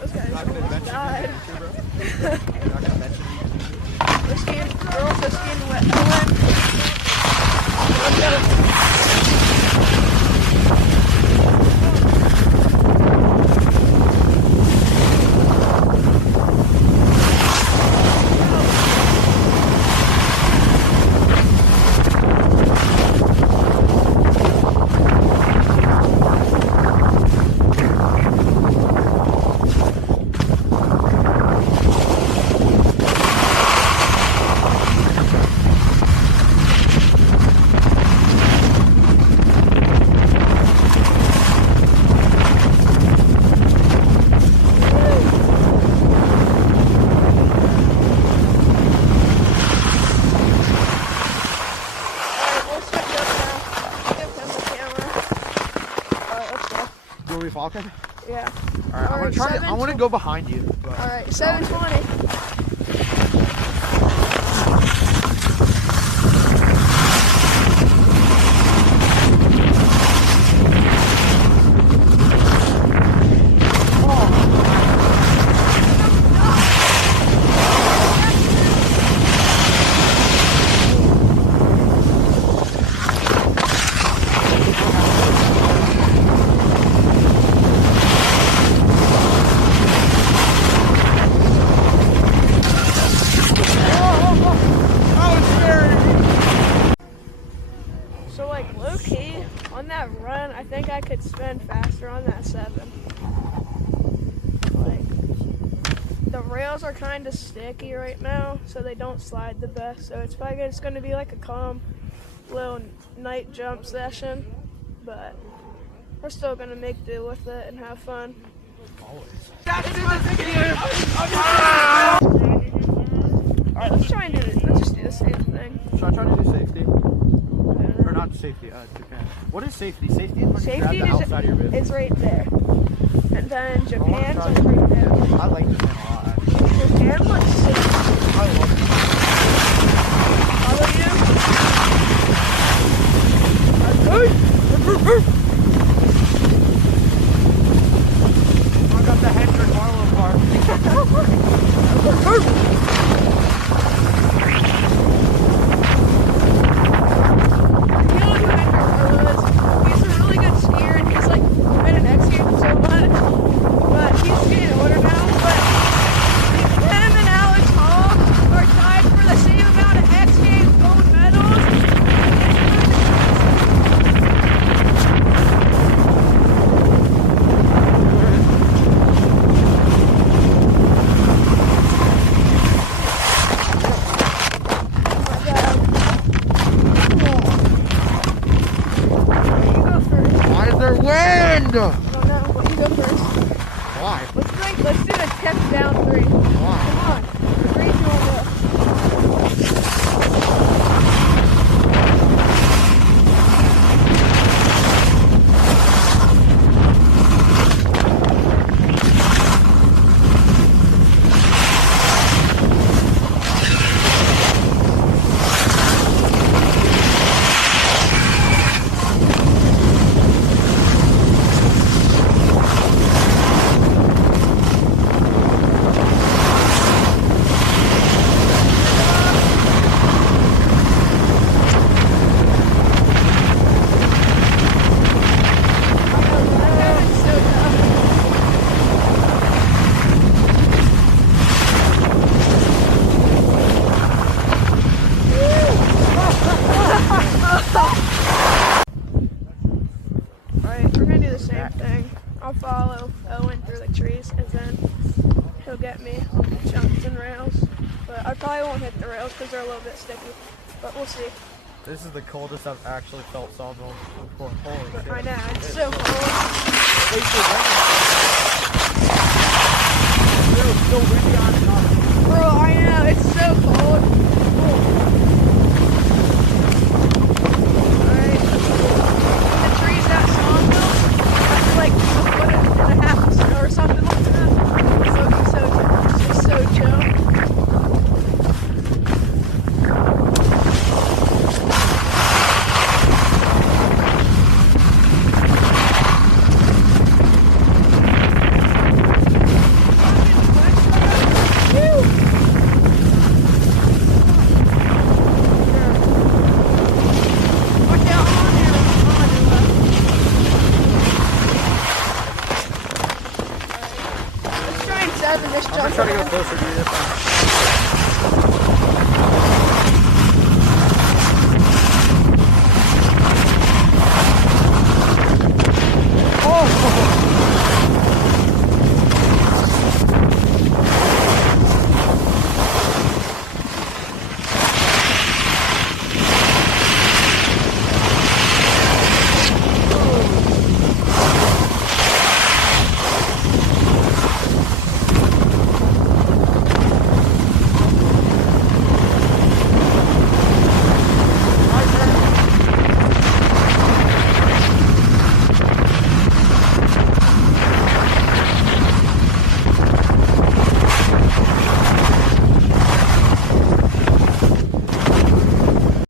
Those guys Not gonna almost mention died. you, bro. You're not gonna mention me. We're also skiing wet Ellen. Let's go. Falcon? Yeah. Alright, I want to go behind you. Alright, 720. So like low key on that run, I think I could spin faster on that 7. Like the rails are kind of sticky right now, so they don't slide the best. So it's probably it's going to be like a calm little night jump session, but we're still going to make do with it and have fun. Always. Alright, let's try and do it. Let's just do the same thing. Should I try to do safety? Or not safety, Japan. What is safety? Safety is when you grab the outside of your wrist. It's right there. And then Japan's right there. I like Japan a lot, actually. Japan looks safe. I love it. I got the Hendrick Marlowe car. I don't know, but you go first. Why? Let's do a tip down 3. Why? Come on. 3, 2, 1, go. I'll follow Owen through the trees, and then he'll get me on the jumps and rails. But I probably won't hit the rails because they're a little bit sticky. But we'll see. This is the coldest I've actually felt sawmill before. Holy shit. I know, it's so cold. It's so windy on and off. Bro, I know, it's so cold. Alright. The trees that sawmill, that's like a foot and a half of snow or something like that. So it's so chill. try to go closer to